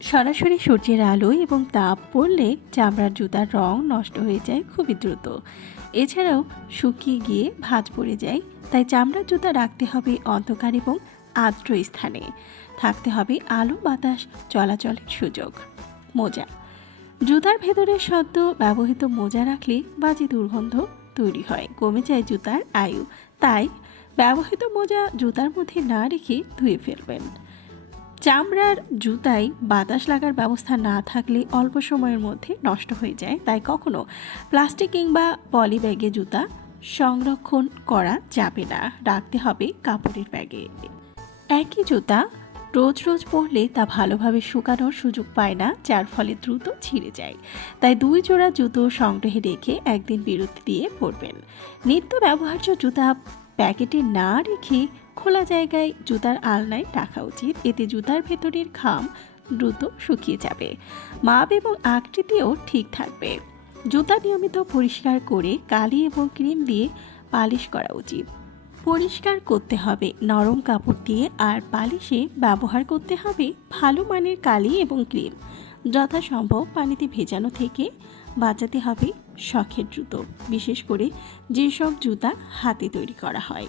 সরাসরি সূর্যের আলো এবং তাপ পড়লে চামড়ার জুতার রং নষ্ট হয়ে যায় খুবই দ্রুত। এছাড়াও শুকিয়ে গিয়ে ভাঁজ পড়ে যায়, তাই চামড়ার জুতা রাখতে হবে অন্ধকার এবং আর্দ্র স্থানে। থাকতে হবে আলো বাতাস চলাচলের সুযোগ। মোজা। জুতার ভেতরে সদ্য ব্যবহৃত মোজা রাখলে বাজে দুর্গন্ধ তৈরি হয়, কমে যায় জুতার আয়ু। তাই ব্যবহৃত মোজা জুতার মধ্যে না রেখে ধুয়ে ফেলবেন। চামড়ার জুতায় বাতাস লাগার ব্যবস্থা না থাকলে অল্প সময়ের মধ্যে নষ্ট হয়ে যায়। তাই কখনো প্লাস্টিক কিংবা পলি ব্যাগে জুতা সংরক্ষণ করা যাবে না। রাখতে হবে কাপড়ের ব্যাগে। একই জুতা রোজ রোজ পরলে তা ভালোভাবে শুকানোর সুযোগ পায় না, যার ফলে দ্রুত ছিঁড়ে যায়। তাই দুই জোড়া জুতো সংগ্রহে রেখে একদিন বিরতি দিয়ে পরবেন। নিত্য ব্যবহার্য জুতা প্যাকেটে না রেখে খোলা জায়গায় জুতার আলনায় রাখা উচিত। এতে জুতার ভেতরের ঘাম দ্রুত শুকিয়ে যাবে। মাপ এবং আকৃতিও ঠিক থাকবে। জুতা নিয়মিত পরিষ্কার করে কালি এবং ক্রিম দিয়ে পালিশ করা উচিত। পরিষ্কার করতে হবে, নরম কাপড় দিয়ে, আর পালিশে ব্যবহার করতে হবে ভালো মানের কালি এবং ক্রিম। যথাসম্ভব পানিতে ভেজানো থেকে বাঁচাতে হবে শখের জুতো। বিশেষ করে যেসব জুতা হাতে তৈরি করা হয়।